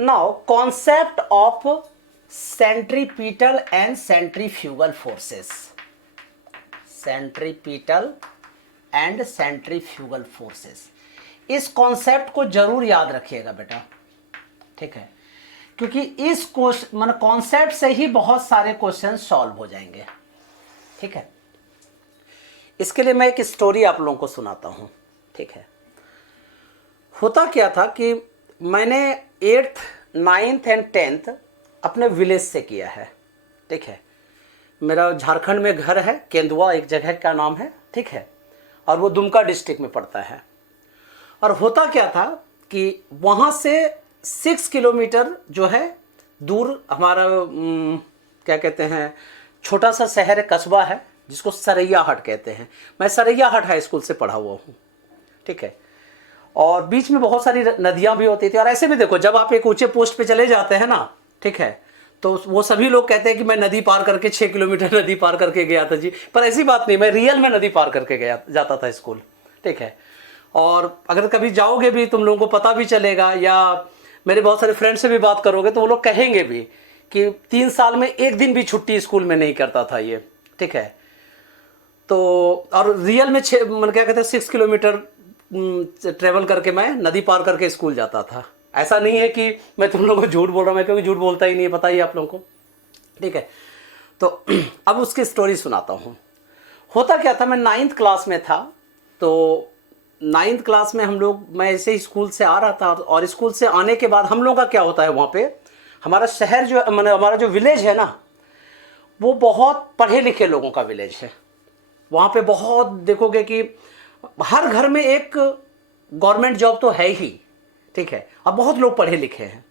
Now concept of centripetal and centrifugal forces, centripetal and centrifugal forces, इस concept को जरूर याद रखिएगा बेटा, ठीक है, क्योंकि इस कॉन्सेप्ट से ही बहुत सारे क्वेश्चन सॉल्व हो जाएंगे, ठीक है। इसके लिए मैं एक स्टोरी आप लोगों को सुनाता हूं, ठीक है। होता क्या था कि मैंने 8th 9th एंड 10th अपने विलेज से किया है, ठीक है। मेरा झारखंड में घर है, केंदुआ एक जगह का नाम है, ठीक है, और वो दुमका डिस्ट्रिक्ट में पड़ता है। और होता क्या था कि वहाँ से 6 किलोमीटर जो है दूर हमारा क्या कहते हैं, छोटा सा शहर है, कस्बा है, जिसको सरैयाहाट कहते हैं। मैं सरैयाहाट हाई स्कूल से पढ़ा हुआ हूँ, ठीक है। और बीच में बहुत सारी नदियाँ भी होती थी। और ऐसे भी देखो, जब आप एक ऊंचे पोस्ट पे चले जाते हैं ना, ठीक है, तो वो सभी लोग कहते हैं कि मैं नदी पार करके 6 किलोमीटर नदी पार करके गया था जी, पर ऐसी बात नहीं, मैं रियल में नदी पार करके जाता था स्कूल, ठीक है। और अगर कभी जाओगे भी, तुम लोगों को पता भी चलेगा, या मेरे बहुत सारे फ्रेंड से भी बात करोगे तो वो लोग कहेंगे भी कि 3 साल में एक दिन भी छुट्टी स्कूल में नहीं करता था ये, ठीक है। तो और रियल में मतलब क्या कहते हैं 6 किलोमीटर ट्रेवल करके मैं नदी पार करके स्कूल जाता था। ऐसा नहीं है कि मैं तुम लोगों को झूठ बोल रहा हूँ, मैं क्योंकि झूठ बोलता ही नहीं है, पता ही आप लोगों को, ठीक है। तो अब उसकी स्टोरी सुनाता हूँ। होता क्या था, मैं 9th क्लास में था, तो 9th क्लास में मैं ऐसे ही स्कूल से आ रहा था, और स्कूल से आने के बाद हम लोगों का क्या होता है, वहाँ पे हमारा शहर जो मतलब हमारा जो विलेज है ना, वो बहुत पढ़े लिखे लोगों का विलेज है। वहाँ पे बहुत देखोगे कि हर घर में एक गवर्नमेंट जॉब तो है ही, ठीक है, और बहुत लोग पढ़े लिखे हैं,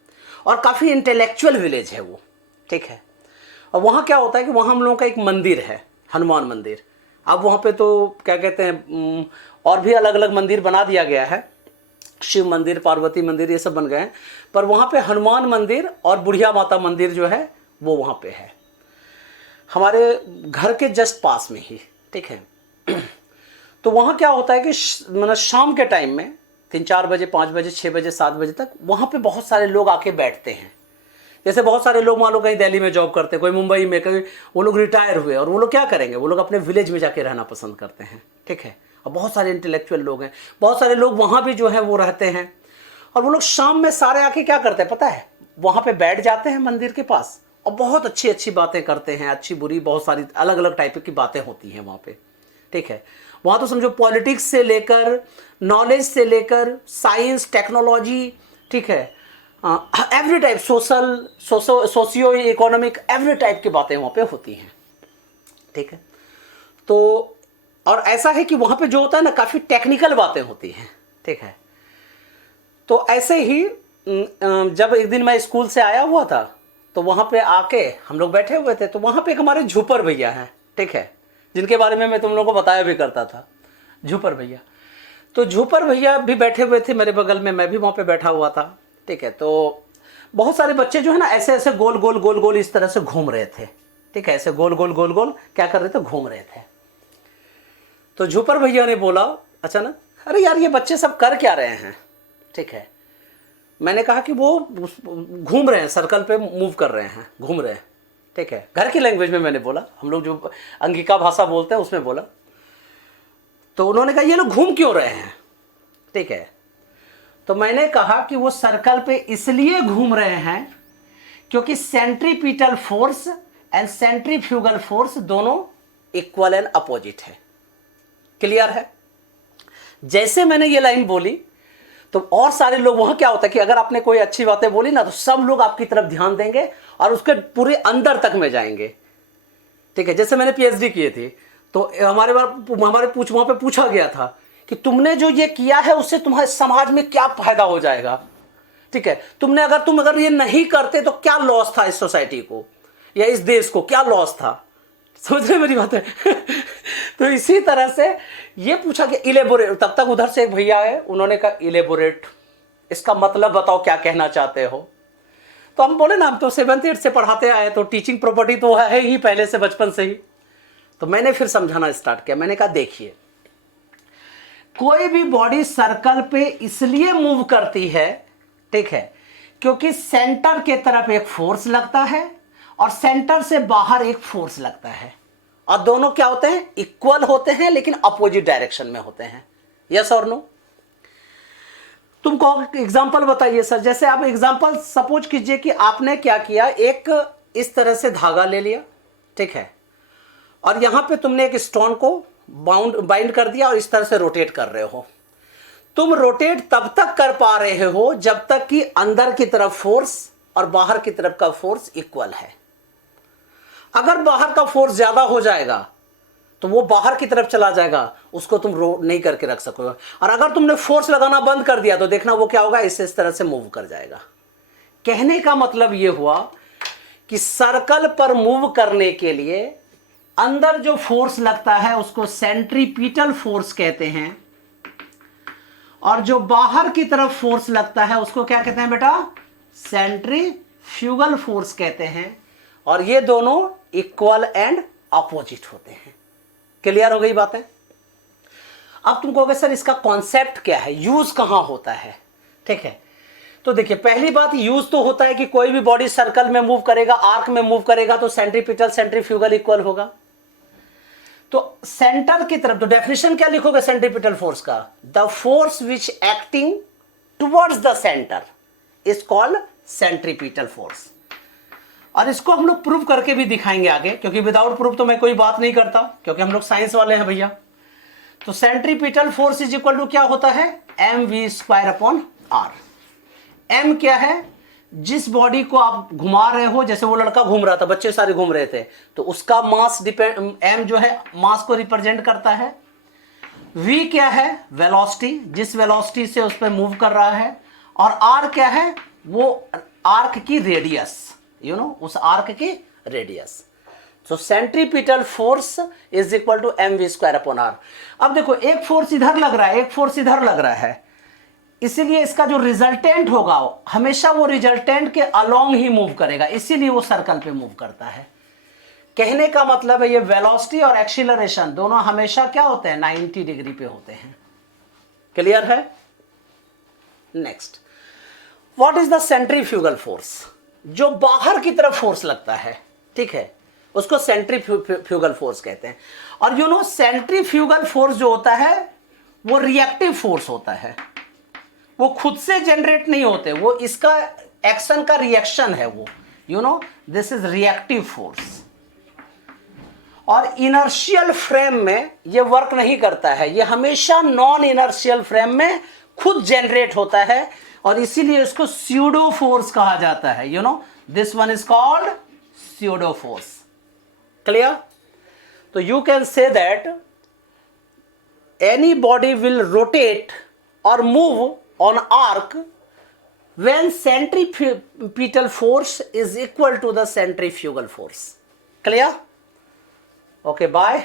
और काफ़ी इंटेलेक्चुअल विलेज है वो, ठीक है। और वहाँ क्या होता है कि वहाँ हम लोगों का एक मंदिर है, हनुमान मंदिर। अब वहाँ पे तो क्या कहते हैं, और भी अलग अलग मंदिर बना दिया गया है, शिव मंदिर, पार्वती मंदिर, ये सब बन गए हैं, पर वहाँ पे हनुमान मंदिर और बुढ़िया माता मंदिर जो है वो वहाँ पे है, हमारे घर के जस्ट पास में ही, ठीक है। तो वहाँ क्या होता है कि मतलब शाम के टाइम में 3-4 बजे, 5 बजे, 6 बजे, 7 बजे तक वहाँ पे बहुत सारे लोग आके बैठते हैं। जैसे बहुत सारे लोग मान लो कहीं दिल्ली में जॉब करते हैं, कोई मुंबई में, कहीं वो लोग रिटायर हुए, और वो लोग क्या करेंगे, वो लोग अपने विलेज में जाके रहना पसंद करते हैं, ठीक है। और बहुत सारे इंटेलेक्चुअल लोग हैं, बहुत सारे लोग वहाँ भी जो है वो रहते हैं। और वो लोग शाम में सारे आके क्या करते हैं पता है, वहाँ पे बैठ जाते हैं मंदिर के पास, और बहुत अच्छी अच्छी बातें करते हैं, अच्छी बुरी बहुत सारी अलग अलग टाइप की बातें होती हैं वहाँ पे, ठीक है। वहाँ तो समझो पॉलिटिक्स से लेकर, नॉलेज से लेकर, साइंस, टेक्नोलॉजी, ठीक है, every type, socio economic, every type की बातें वहाँ पे होती हैं, ठीक है। तो और ऐसा है कि वहाँ पे जो होता है ना, काफ़ी टेक्निकल बातें होती हैं, ठीक है। तो ऐसे ही जब एक दिन मैं स्कूल से आया हुआ था, तो वहाँ पे आके हम लोग बैठे हुए थे, तो वहाँ पे एक हमारे झूपर भैया हैं, ठीक है, जिनके बारे में मैं तुम लोगों को बताया भी करता था, झूपर भैया। तो झूपर भैया भी बैठे हुए थे मेरे बगल में, मैं भी वहाँ पे बैठा हुआ था, ठीक है। तो बहुत सारे बच्चे जो है ना ऐसे ऐसे गोल गोल गोल गोल इस तरह से घूम रहे थे, ठीक है, ऐसे गोल गोल गोल गोल क्या कर रहे थे, घूम रहे थे। तो झूपर भैया ने बोला अचानक, अरे यार ये बच्चे सब कर क्या रहे हैं, ठीक है। मैंने कहा कि वो घूम रहे हैं, सर्कल पे मूव कर रहे हैं, घूम रहे हैं, ठीक है। घर की लैंग्वेज में मैंने बोला, हम लोग जो अंगिका भाषा बोलते हैं उसमें बोला। तो उन्होंने कहा ये लोग घूम क्यों रहे हैं, ठीक है। तो मैंने कहा कि वो सर्कल पे इसलिए घूम रहे हैं क्योंकि centripetal force and centrifugal force दोनों इक्वल एंड अपोजिट है। क्लियर है? जैसे मैंने ये लाइन बोली तो और सारे लोग, वहां क्या होता है कि अगर आपने कोई अच्छी बातें बोली ना, तो सब लोग आपकी तरफ ध्यान देंगे और उसके पूरे अंदर तक में जाएंगे, ठीक है। जैसे मैंने पीएचडी किए थे, तो हमारे वहां पे पूछा गया था कि तुमने जो ये किया है उससे तुम्हारे समाज में क्या फायदा हो जाएगा, ठीक है। तुम अगर ये नहीं करते तो क्या लॉस था इस सोसाइटी को या इस देश को, क्या लॉस था, समझ रहे मेरी बात है? तो इसी तरह से ये पूछा कि इलेबोरेट, तब तक उधर से एक भैया है, उन्होंने कहा इलेबोरेट, इसका मतलब बताओ क्या कहना चाहते हो। तो हम बोले ना, हम तो 7th 8th से पढ़ाते आए, तो टीचिंग प्रॉपर्टी तो है ही पहले से, बचपन से ही। तो मैंने फिर समझाना स्टार्ट किया, मैंने कहा देखिए, कोई भी बॉडी सर्कल पे इसलिए मूव करती है, ठीक है, क्योंकि सेंटर के तरफ एक फोर्स लगता है और सेंटर से बाहर एक फोर्स लगता है, और दोनों क्या होते हैं, इक्वल होते हैं लेकिन अपोजिट डायरेक्शन में होते हैं। यस और नो? तुम कहो एग्जांपल बताइए सर। जैसे आप एग्जांपल सपोज कीजिए कि आपने क्या किया, एक इस तरह से धागा ले लिया, ठीक है, और यहां पे तुमने एक स्टोन को बाइंड कर दिया और इस तरह से रोटेट कर रहे हो। तुम रोटेट तब तक कर पा रहे हो जब तक कि अंदर की तरफ फोर्स और बाहर की तरफ का फोर्स इक्वल है। अगर बाहर का फोर्स ज्यादा हो जाएगा तो वो बाहर की तरफ चला जाएगा, उसको तुम नहीं करके रख सकोगे। और अगर तुमने फोर्स लगाना बंद कर दिया तो देखना वो क्या होगा, इस तरह से मूव कर जाएगा। कहने का मतलब ये हुआ कि सर्कल पर मूव करने के लिए अंदर जो फोर्स लगता है उसको सेंट्रीपिटल फोर्स कहते हैं, और जो बाहर की तरफ फोर्स लगता है उसको क्या कहते हैं बेटा, सेंट्रीफ्यूगल फोर्स कहते हैं। और ये दोनों इक्वल एंड अपोजिट होते हैं। क्लियर हो गई बातें? अब तुम कहोगे सर इसका कॉन्सेप्ट क्या है, यूज कहां होता है? ठीक है, तो देखिए पहली बात, यूज तो होता है कि कोई भी बॉडी सर्कल में मूव करेगा, आर्क में मूव करेगा तो सेंट्रीपिटल सेंट्रीफ्यूगल इक्वल होगा। तो सेंटर की तरफ, तो डेफिनेशन क्या लिखोगे सेंट्रीपिटल फोर्स का, the force which acting towards the centre is called centripetal force. और इसको हम लोग प्रूव करके भी दिखाएंगे आगे, क्योंकि विदाउट प्रूफ तो मैं कोई बात नहीं करता, क्योंकि हम लोग साइंस वाले हैं भैया। तो centripetal force is equal to क्या होता है, mv²/r। m क्या है, जिस बॉडी को आप घुमा रहे हो, जैसे वो लड़का घूम रहा था, बच्चे सारे घूम रहे थे, तो उसका मास डिपेंड, m जो है मास को रिप्रेजेंट करता है। v क्या है, वेलोसिटी, जिस वेलोसिटी से उस पर मूव कर रहा है। और r क्या है, वो आर्क की रेडियस, उस आर्क की radius. So centripetal force is equal to mv²/r। अब देखो एक फोर्स इधर लग रहा है, एक फोर्स इधर लग रहा है, इसीलिए इसका जो रिजल्टेंट होगा हमेशा वो रिजल्टेंट के अलोंग ही मूव करेगा, इसीलिए वो सर्कल पे मूव करता है। कहने का मतलब है ये वेलोसिटी और एक्सीलरेशन दोनों हमेशा क्या होते हैं, 90 डिग्री पे होते हैं। क्लियर है? Next, what is the centrifugal force? जो बाहर की तरफ फोर्स लगता है, ठीक है, उसको सेंट्रीफ्यूगल फोर्स कहते हैं। और सेंट्रीफ्यूगल फोर्स जो होता है वो रिएक्टिव फोर्स होता है, वो खुद से जनरेट नहीं होते, वो इसका एक्शन का रिएक्शन है वो, दिस इज रिएक्टिव फोर्स। और इनर्शियल फ्रेम में ये वर्क नहीं करता है, ये हमेशा नॉन इनर्शियल फ्रेम में खुद जनरेट होता है, और इसीलिए इसको स्यूडो फोर्स कहा जाता है। This one is called pseudo force. Clear? तो you can say that any body will rotate और move on arc when centripetal force is equal to the centrifugal force. Clear? Okay, bye.